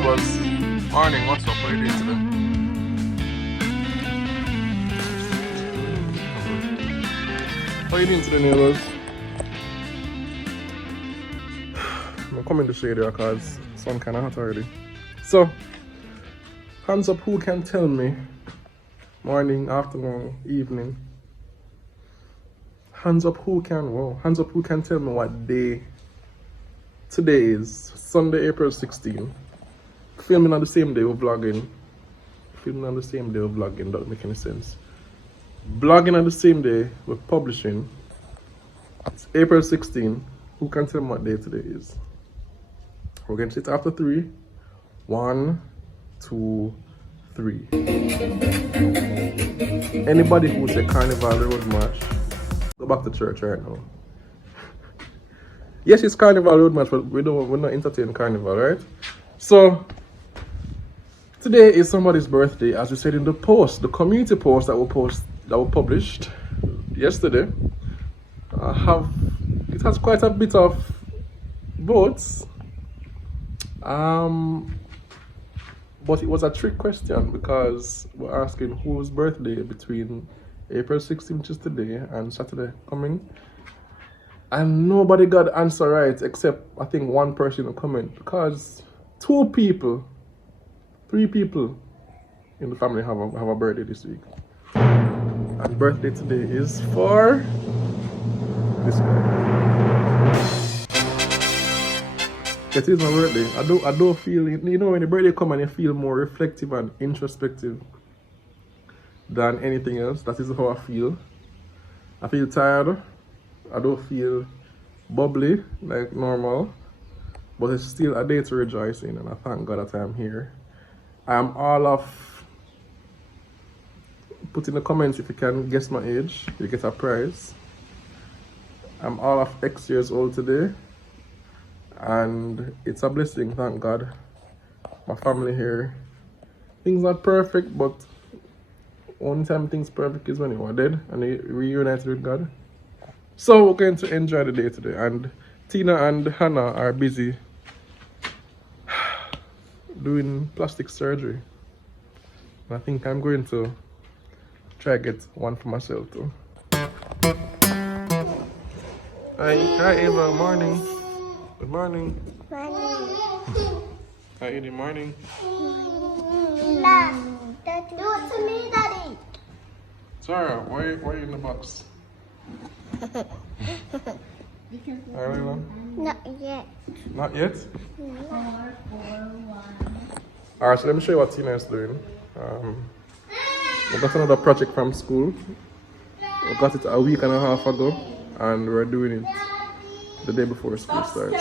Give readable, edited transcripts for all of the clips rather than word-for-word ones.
neighbors. Morning, what's up? What are you doing today? What are you doing today, neighbors? I'm coming to shade here because the sun kind of hot already. So, hands up who can tell me, morning, afternoon, evening. Hands up who can tell me what day today is. Sunday, April 16. Filming on the same day we're vlogging. Don't make any sense. Vlogging on the same day we're publishing. It's April 16. Who can tell me what day today is? We're going to sit after 3. 1, 2, 3. Anybody who's a Carnival Road March, go back to church right now. Yes, it's Carnival Road March, but we're not entertaining Carnival, right? So today is somebody's birthday, as we said in the post, the community post that were published yesterday. It has quite a bit of votes. But it was a trick question because we're asking whose birthday between April 16th, which is today, and Saturday coming. And nobody got the answer right except I think one person in the comment, because 3 people in the family have a birthday this week. And birthday today is for this guy. It is my birthday. I don't feel, you know, when the birthday come and you feel more reflective and introspective than anything else. That is how I feel. I feel tired. I don't feel bubbly like normal. But it's still a day to rejoice in, and I thank God that I'm here. I'm all of, put in the comments if you can guess my age, you get a prize. I'm all of X years old today. And it's a blessing, thank God. My family here. Things not perfect, but one time things perfect is when you are dead and you reunited with God. So we're going to enjoy the day today. And Tina and Hannah are busy doing plastic surgery. And I think I'm going to try to get one for myself too. Hi Ava, morning. Good morning. Hi, Eddie. Morning. Dad, do it to me, Daddy. Zahra, why are you in the box? Hi, Leila. Not yet. Not yet? Alright, so let me show you what Tina is doing. We got another project from school. We got it a week and a half ago, and we're doing it the day before school starts.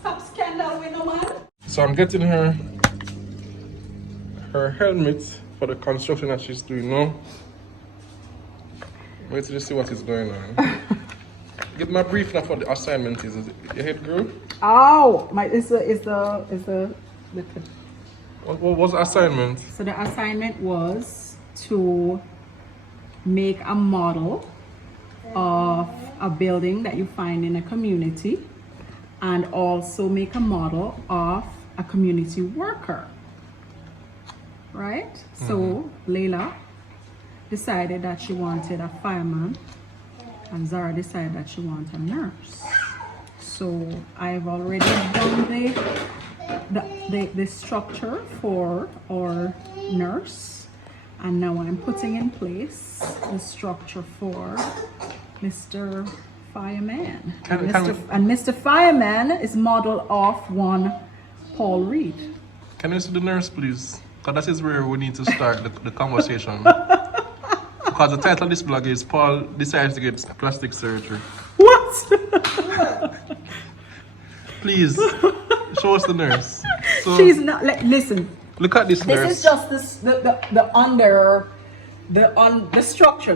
Stop scandal with no man. So I'm getting her helmet for the construction that she's doing now. Wait till you see what is going on. Give my brief now for the assignment is it your head girl? Oh, is the What was the assignment? So the assignment was to make a model of a building that you find in a community, and also make a model of a community worker, right? So Leila decided that she wanted a fireman, and Zahra decided that she wanted a nurse. So I've already done the structure for our nurse, and now I'm putting in place the structure for Mr. Fireman. And Mr. Fireman is modeled off one Paul Reed. Can you see the nurse, please? Because that is where we need to start the conversation. Because the title of this blog is Paul decides to get plastic surgery. What? Please, show us the nurse. So, She's not, listen, look at this nurse. this is just the structure,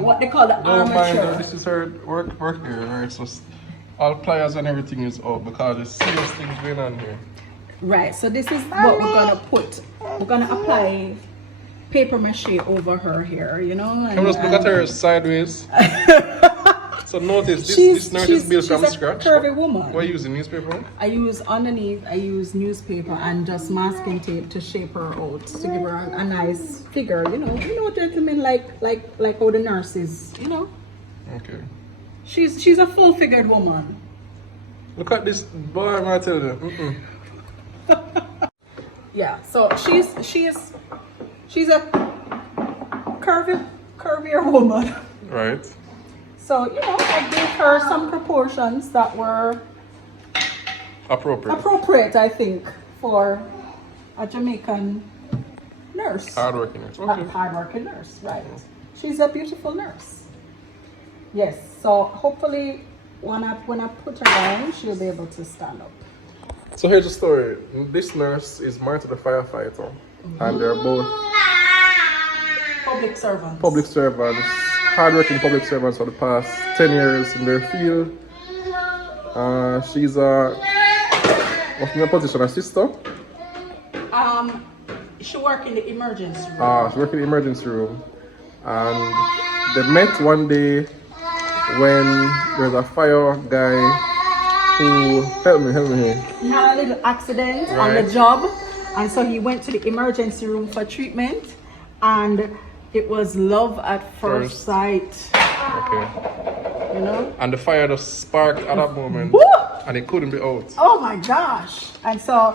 what they call the Don't mind her, armature. this is her work area, right? So all pliers and everything is up because there's serious things going on here. Right, so this is what we're gonna put. We're gonna apply paper mache over her here, you know. Can we just look at her sideways? So notice this nurse is built from she's a scratch. curvy woman. What are you using, newspaper? I use underneath, I use newspaper and just masking tape to shape her out, to give her a nice figure, you know, gentlemen like how the nurses, you know. Okay. She's a full-figured woman. Look at this boy, I tell you. Yeah, so she's a curvier woman. Right. So, you know, I gave her some proportions that were Appropriate, I think, for a Jamaican nurse. Hardworking nurse. A Okay. hardworking nurse, right. She's a beautiful nurse. Yes, so hopefully when I put her down, she'll be able to stand up. So here's the story. This nurse is married to the firefighter, and they're both Public servants. public servants, hardworking public servants for the past 10 years in their field. She's what's her position? A sister? She work in the emergency room. She works in the emergency room, and they met one day when there's a fire guy who help me here. He had a little accident on Right. the job, and so he went to the emergency room for treatment, and it was love at first sight, Okay. you know. And the fire just sparked at that moment, Woo! and it couldn't be out. Oh my gosh! And so,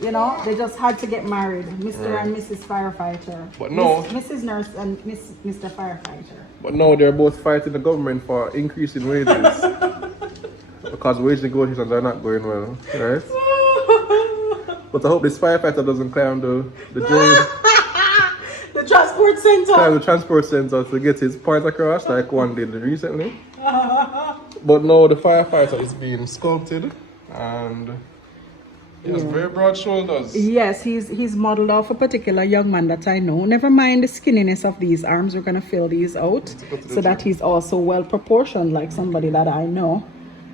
you know, they just had to get married, Mr. and Mrs. Firefighter. But no. Mrs. Nurse and Mr. Firefighter. But now they're both fighting the government for increasing wages because wage negotiations are not going well, right? But I hope this firefighter doesn't climb the jail, The transport center. climb the transport center to get his point across like one did recently. But now the firefighter is being sculpted, and he has very broad shoulders. Yes, he's modeled off a particular young man that I know. Never mind the skinniness of these arms, we're gonna fill these out so that he's also well proportioned like somebody that I know.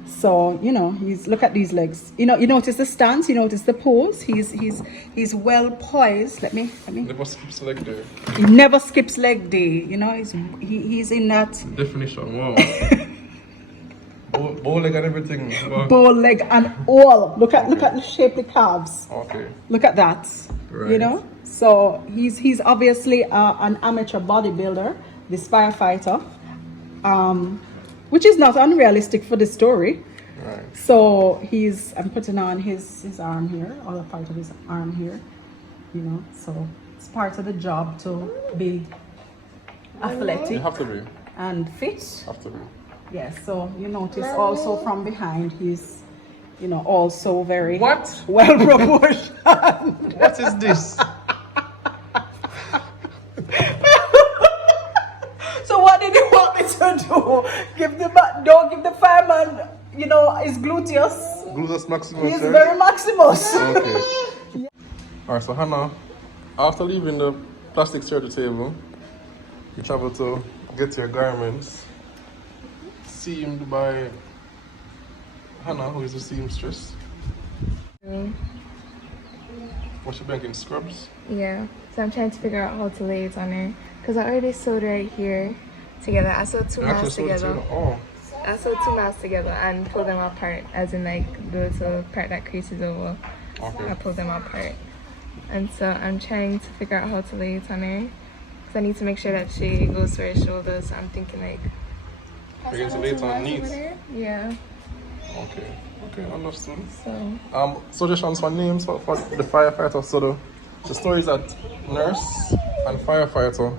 So, you know, look at these legs. You know, you notice the stance, you notice the pose. He's well poised. Let me. Never skips leg day. He never skips leg day. You know, he's in that Definition, wow. Bow leg and everything. Wow. bow leg and all. Look at the shapely calves. Okay. Look at that. Right. You know, so he's obviously an amateur bodybuilder, this firefighter, which is not unrealistic for the story. Right. So I'm putting on his arm here, or a part of his arm here. You know, so it's part of the job to be athletic You have to be. and fit. Have to be. Yes, so you notice also from behind he's, you know, also very What? well proportioned. What is this? So what did you want me to do? Don't give the fireman, you know, his gluteus. Gluteus maximus. He's right? very maximus. Okay. Alright, so Hannah, after leaving the plastic surgery table, you travel to get your garments seamed by Hannah, who is a seamstress. What's she making? Scrubs? Yeah, so I'm trying to figure out how to lay it on her. Because I already sewed right here together. I sewed two You actually masks sewed it together. Oh, I sewed two masks together and pulled them apart, as in like the little part that creases over. okay. I pulled them apart. And so I'm trying to figure out how to lay it on her. Because I need to make sure that she goes to her shoulders. So I'm thinking like... You're going to lay it on neat. Yeah, Okay. Okay, understood. so... Suggestions for names for the firefighter. So the story is that nurse and firefighter,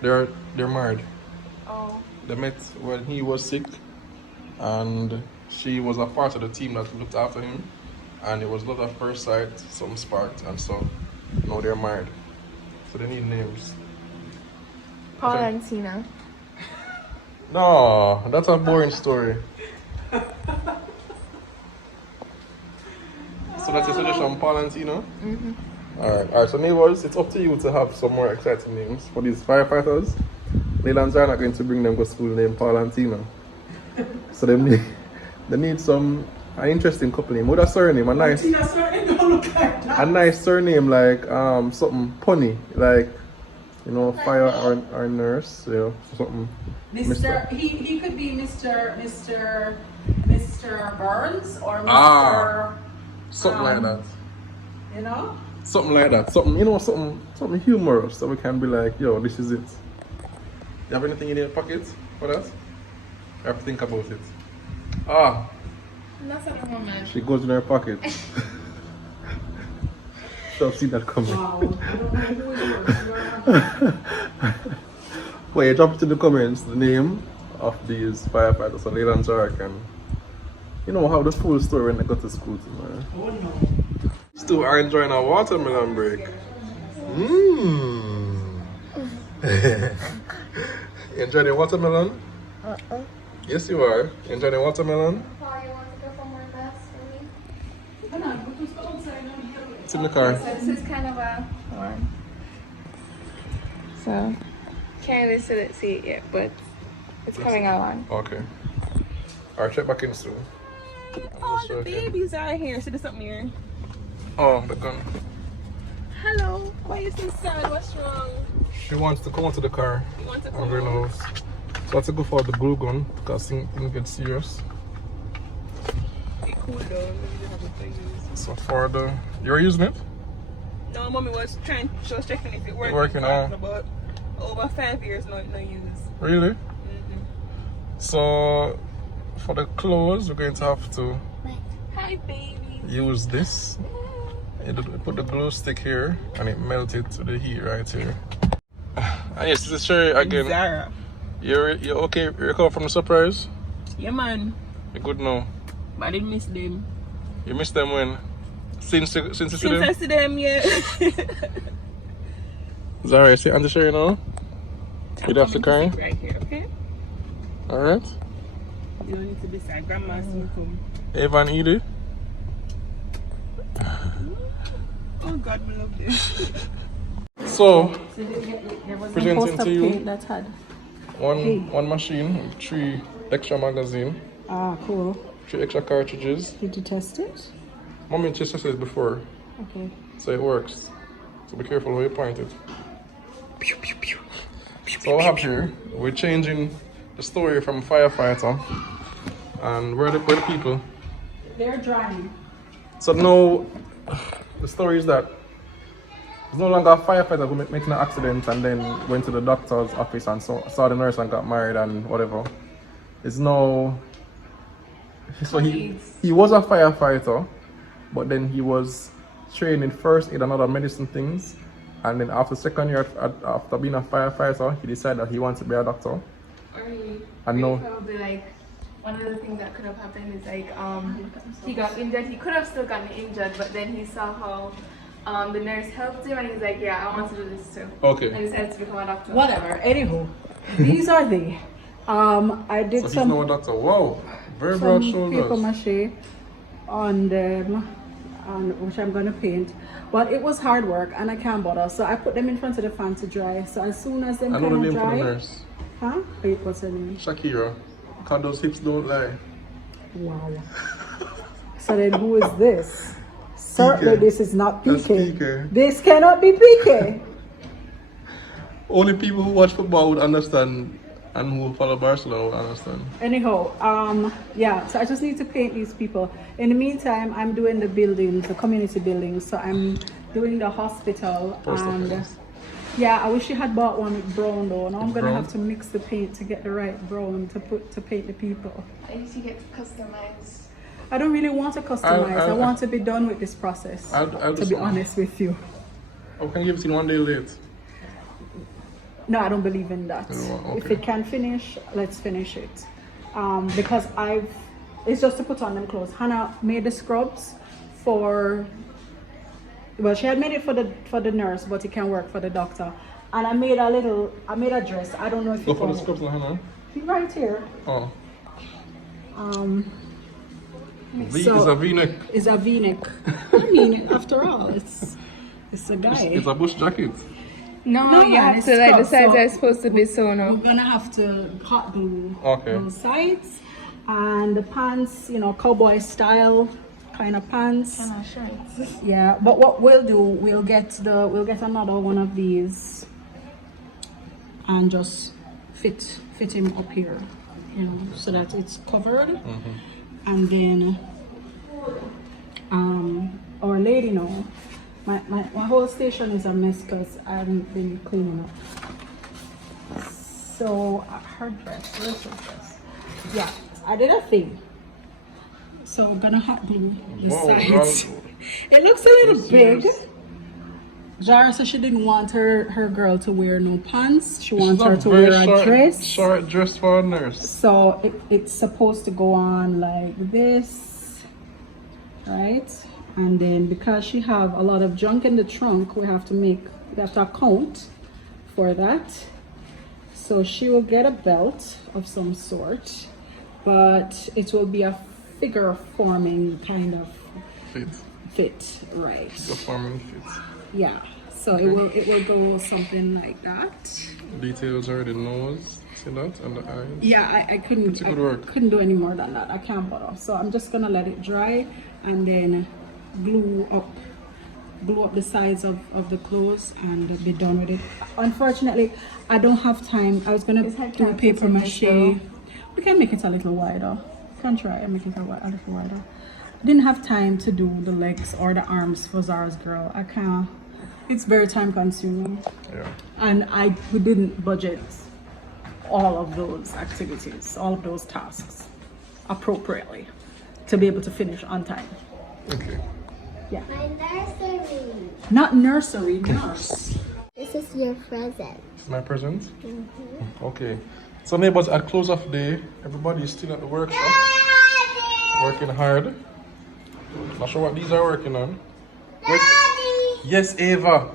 they're married. Oh. They met when he was sick, and she was a part of the team that looked after him, and it was love at first sight, some sparked, and so now they're married. So they need names. Paul Okay. and Tina. No, that's a boring story. So that's your suggestion, Paul and Tina? Mm-hmm. Alright, so neighbors, it's up to you to have some more exciting names for these firefighters. Leila and Zahra are going to bring them to school named Paul and Tina. So they need an interesting couple name. What a surname, a nice surname like something punny, like You know, fire or nurse, yeah, something. Mr. He could be Mr. Burns or Mr. Something like that. You know? Something like that. Something, you know, something humorous that we can be like, yo, this is it. You have anything in your pocket for that? You have to think about it. That's at the moment. She goes in her pocket. So I've seen that coming. Wow. I don't know who it was. Well, you drop it in the comments the name of these firefighters so Leila and Zahra can, you know, have the full story when they go to school tomorrow. Oh no. Still are enjoying our watermelon break. Mmm. You enjoying the watermelon? Yes, you are. You enjoying the watermelon? Paul, you want to go for more glass for me? Come on, go to the outside and get it. It's in the car. So this is kind of a one. So can't really see it yet, but it's coming out on. Okay. Alright, check back in soon. Oh, the babies are here. So there's something here. Oh, the gun. Hello. Why are you so sad? What's wrong? She wants to come out to the car. You want to I'm come going to the house. So I have to go for the glue gun because things get serious. cool down. Maybe they have a thing use. So for the, you're using it? No, mommy was trying. She was checking if it worked. Working, about over 5 years now. No use. Really? So for the clothes, we're going to have to Hi, baby. use this. You put the glue stick here and it melted to the heat right here. And yes, this is Sherry again. Zahra. You're okay? You recovered from the surprise? Yeah, man. You're good now. But I didn't miss them. You missed them when? Since you see Since them? I see them, yeah. Zahra, you see Auntie Sherry now? You'd have to cry? Right here, okay? Alright. You don't need to be sad. Grandma's come. Ava and Edie? Oh God, we love this. So, There was presenting to you that had. one machine with 3 extra magazine, Ah, cool. 3 extra cartridges. Did you test it? Mommy just tested it before, Okay. so it works. So be careful how you point it. So what happened here, we're changing the story from firefighter and where the people. They're drying. So now the story is that it's no longer a firefighter who making an accident and then went to the doctor's office and saw the nurse and got married and whatever. It's no. So he was a firefighter, but then he was trained in first aid and other medicine things. And then after second year, after being a firefighter, he decided that he wanted to be a doctor. Or And no. probably like one of the things that could have happened is like he got injured. He could have still gotten injured, but then he saw how the nurse helped him, and he's like, yeah, I want to do this too. Okay. And decided to become a doctor. Whatever. Anywho, these are they. I did So he's some now a doctor. Wow. Very broad paper shoulders. mache on them, which I'm gonna paint. But it was hard work and I can't bother, so I put them in front of the fan to dry. So as soon as them I know the kind name of for the dry, nurse. huh? Wait, what's her name? Shakira. Because those hips don't lie. Wow. So then who is this? Certainly this is not That's PK. PK. This cannot be PK. Only people who watch football would understand and who follow Barcelona would understand. Anyhow, yeah, so I just need to paint these people. In the meantime, I'm doing the buildings, the community buildings. So I'm doing the hospital. Post And office. yeah, I wish you had bought one with brown though. Now I'm gonna Brown? have to mix the paint to get the right brown to paint the people. I need to get customized. I don't really want to customize. I want to be done with this process. I'll To do be some. honest with you. I can give it in 1 day late. No, I don't believe in that. Oh, If okay. it can finish, let's finish it. Because it's just to put on them clothes. Hannah made the scrubs for, well, she had made it for the nurse, but it can work for the doctor. And I made a dress. I don't know if Go you for the can. scrubs, Hannah. Right here. Oh. V So- is a V-neck. Is a V-neck. I mean, after all, it's a guy. It's a bush jacket. No, you man, have it's to like the scrubs, sides so are supposed to be sewn We're up. gonna have to hot glue Okay. those sides and the pants, cowboy style kind of pants. Yeah, but what we'll do, we'll get another one of these and just fit him up here, you know, so that it's covered. And then our lady now, my whole station is a mess because I haven't been cleaning up. So her dress, where's her dress? Yeah, I did a thing. So I'm gonna hot glue the sides. It looks a little big. Zahra said she didn't want her girl to wear no pants. She wants her to wear a dress. Short dress for a nurse. So it's supposed to go on like this, right? And then because she have a lot of junk in the trunk, we have to account for that. So she will get a belt of some sort, but it will be a figure forming kind of fit, right? The forming fit. Yeah. So it will go something like that. Details are the nose, see that, and the eyes. Yeah, I couldn't. It's good work. Couldn't do any more than that. I can't bother. So I'm just gonna let it dry and then glue up the sides of the clothes and be done with it. Unfortunately, I don't have time. I was gonna do paper mache. We can make it a little wider. Can try and make it a little wider. I didn't have time to do the legs or the arms for Zahra's girl. I can't. It's very time consuming. Yeah. And we didn't budget all of those activities, all of those tasks appropriately to be able to finish on time. Okay. Yeah. My nursery. Not nursery, nurse. This is your present. My present? Okay. So neighbors, at close of day, everybody is still at the workshop, working hard. Not sure what these are working on. Yes, Ava.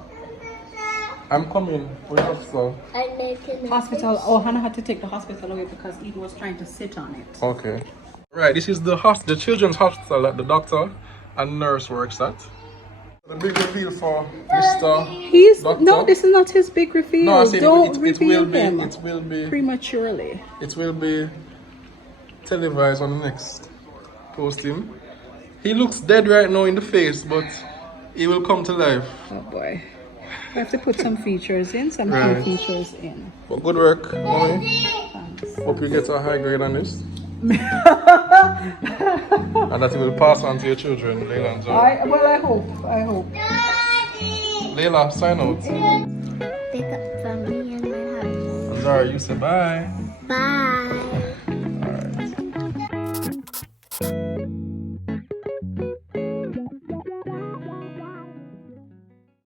I'm coming. Where's the hospital? I'm making Hospital. Oh, Hannah had to take the hospital away because Eve was trying to sit on it. Okay. Right, this is the children's hospital that the doctor and nurse works at. The big reveal for Mr. Doctor. No, this is not his big reveal. No, I said Don't it reveal will be. him It will be. prematurely. It will be televised on the next posting. He looks dead right now in the face, but he will come to life. Oh boy. I have to put some features in, some Right. key features in. But good work, mommy. Thanks. Hope you get a high grade on this. And that you will pass on to your children, Leila and Zahra. I hope. Leila, sign out. Pick up from me and my house. And Zahra, you say bye. Bye.